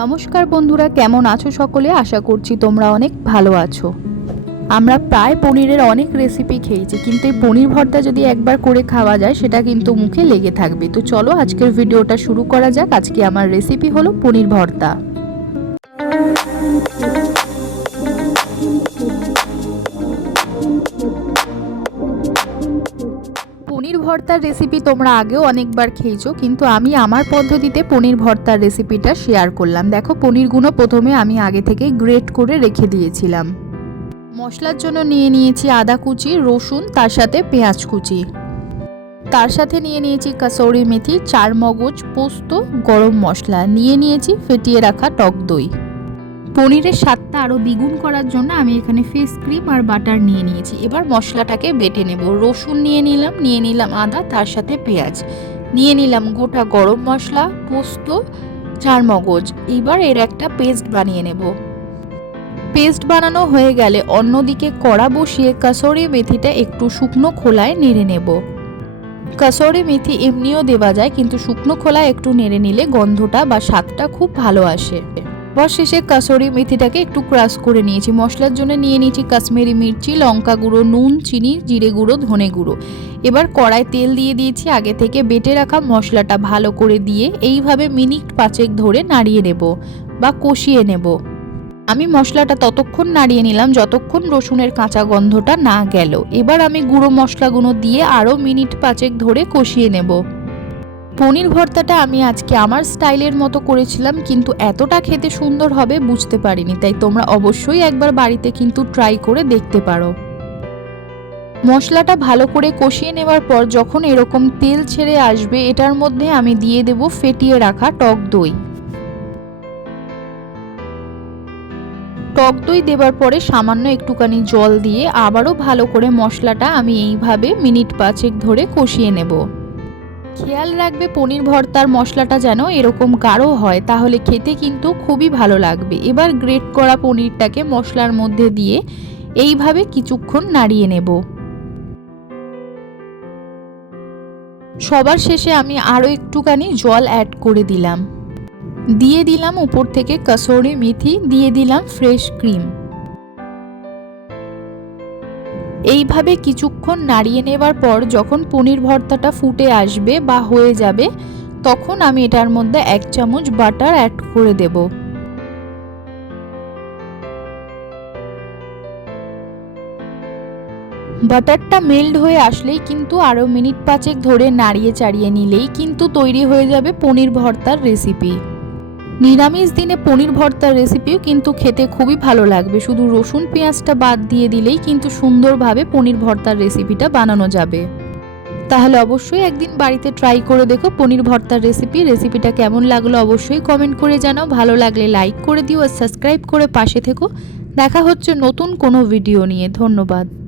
নমস্কার বন্ধুরা, কেমন আছো সকলে? আশা করছি তোমরা অনেক ভালো আছো। আমরা প্রায় পনিরের অনেক রেসিপি খেয়েছি, কিন্তু এই পনির ভর্তা যদি একবার করে খাওয়া যায়, সেটা কিন্তু মুখে লেগে থাকবে। তো চলো আজকের ভিডিওটা শুরু করা যাক। আজকে আমার রেসিপি হলো পনির ভর্তা। ভর্তার রেসিপি তোমরা আগেও অনেকবার খেয়েছো, কিন্তু আমি আমার পদ্ধতিতে পনির ভর্তার রেসিপিটা শেয়ার করলাম। দেখো, পনিরগুলো প্রথমে আমি আগে থেকে গ্রেট করে রেখে দিয়েছিলাম। মশলার জন্য নিয়ে নিয়েছি আদা কুচি, রসুন, তার সাথে পেঁয়াজ কুচি। তার সাথে নিয়ে নিয়েছি কাসৌরি মেথি চার মগজ পোস্ত, গরম মশলা। নিয়ে নিয়েছি ফেটিয়ে রাখা টক দই। পনিরের স্বাদটা আরও দ্বিগুণ করার জন্য আমি এখানে ফেস ক্রিম আর বাটার নিয়ে নিয়েছি। এবার মশলাটাকে বেটে নেব। রসুন নিয়ে নিলাম নিয়ে নিলাম আদা, তার সাথে পেঁয়াজ। নিয়ে নিলাম গোটা গরম মশলা, পোস্ত চার মগজ এবার এর একটা পেস্ট বানিয়ে নেব। পেস্ট বানানো হয়ে গেলে অন্যদিকে কড়া বসিয়ে কাসরি মেথিটা একটু শুকনো খোলায় নেড়ে নেব। কাসরি মেথি এমনিও দেওয়া যায়, কিন্তু শুকনো খোলায় একটু নেড়ে নিলে গন্ধটা বা স্বাদটা খুব ভালো আসে। এবার শেষে কাসরি মেথিটাকে একটু ক্রাশ করে নিয়েছি। মশলার জন্য নিয়ে নিয়েছি কাশ্মীরি মির্চি, লঙ্কা গুঁড়ো, নুন, চিনি, জিরে গুঁড়ো, ধনে গুঁড়ো। এবার কড়ায় তেল দিয়ে দিয়েছি আগে থেকে বেটে রাখা মশলাটা ভালো করে দিয়ে এইভাবে মিনিট পাঁচেক ধরে নাড়িয়ে নেব বা কষিয়ে নেব। আমি মশলাটা ততক্ষণ নাড়িয়ে নিলাম যতক্ষণ রসুনের কাঁচা গন্ধটা না গেল। এবার আমি গুঁড়ো মশলাগুলো দিয়ে আরও মিনিট পাঁচেক ধরে কষিয়ে নেব। পনির ভর্তাটা আমি আজকে আমার স্টাইলের মতো করেছিলাম, কিন্তু এতটা খেতে সুন্দর হবে বুঝতে পারিনি, তাই তোমরা অবশ্যই একবার বাড়িতে কিন্তু ট্রাই করে দেখতে পারো। মশলাটা ভালো করে কষিয়ে নেওয়ার পর যখন এরকম তেল ছেড়ে আসবে, এটার মধ্যে আমি দিয়ে দেব ফেটিয়ে রাখা টক দই। টক দই দেবার পরে সামান্য একটুখানি জল দিয়ে আবারও ভালো করে মশলাটা আমি এইভাবে মিনিট পাঁচেক ধরে কষিয়ে নেব। খেয়াল রাখবে পনির ভর্তার মশলাটা যেন এরকম গাঢ় হয়, তাহলে খেতে কিন্তু খুবই ভালো লাগবে। এবার গ্রেট করা পনিরটাকে মশলার মধ্যে দিয়ে এইভাবে কিছুক্ষণ নাড়িয়ে নেব। সবার শেষে আমি আরও একটুখানি জল অ্যাড করে দিলাম। দিয়ে দিলাম উপর থেকে কাসৌরি মেথি, দিয়ে দিলাম ফ্রেশ ক্রিম এইভাবে কিছুক্ষণ নাড়িয়ে নেবার পর যখন পনির ভর্তাটা ফুটে আসবে বা হয়ে যাবে, তখন আমি এটার মধ্যে এক চামচ বাটার অ্যাড করে দেব। বাটারটা মেল্ট হয়ে আসলেই কিন্তু আরও মিনিট পাঁচেক ধরে নাড়িয়ে চাড়িয়ে নিলেই কিন্তু তৈরি হয়ে যাবে পনির ভর্তার রেসিপি। নিরামিষ দিনে পনির ভর্তার রেসিপিও কিন্তু খেতে খুবই ভালো লাগবে। শুধু রসুন, পেঁয়াজটা বাদ দিয়ে দিলেই কিন্তু সুন্দরভাবে পনির ভর্তার রেসিপিটা বানানো যাবে। তাহলে অবশ্যই একদিন বাড়িতে ট্রাই করে দেখো পনির ভর্তার রেসিপি রেসিপিটা কেমন লাগল অবশ্যই কমেন্ট করে জানাও। ভালো লাগলে লাইক করে দিও আর সাবস্ক্রাইব করে পাশে থেকো। দেখা হচ্ছে নতুন কোনো ভিডিও নিয়ে। ধন্যবাদ।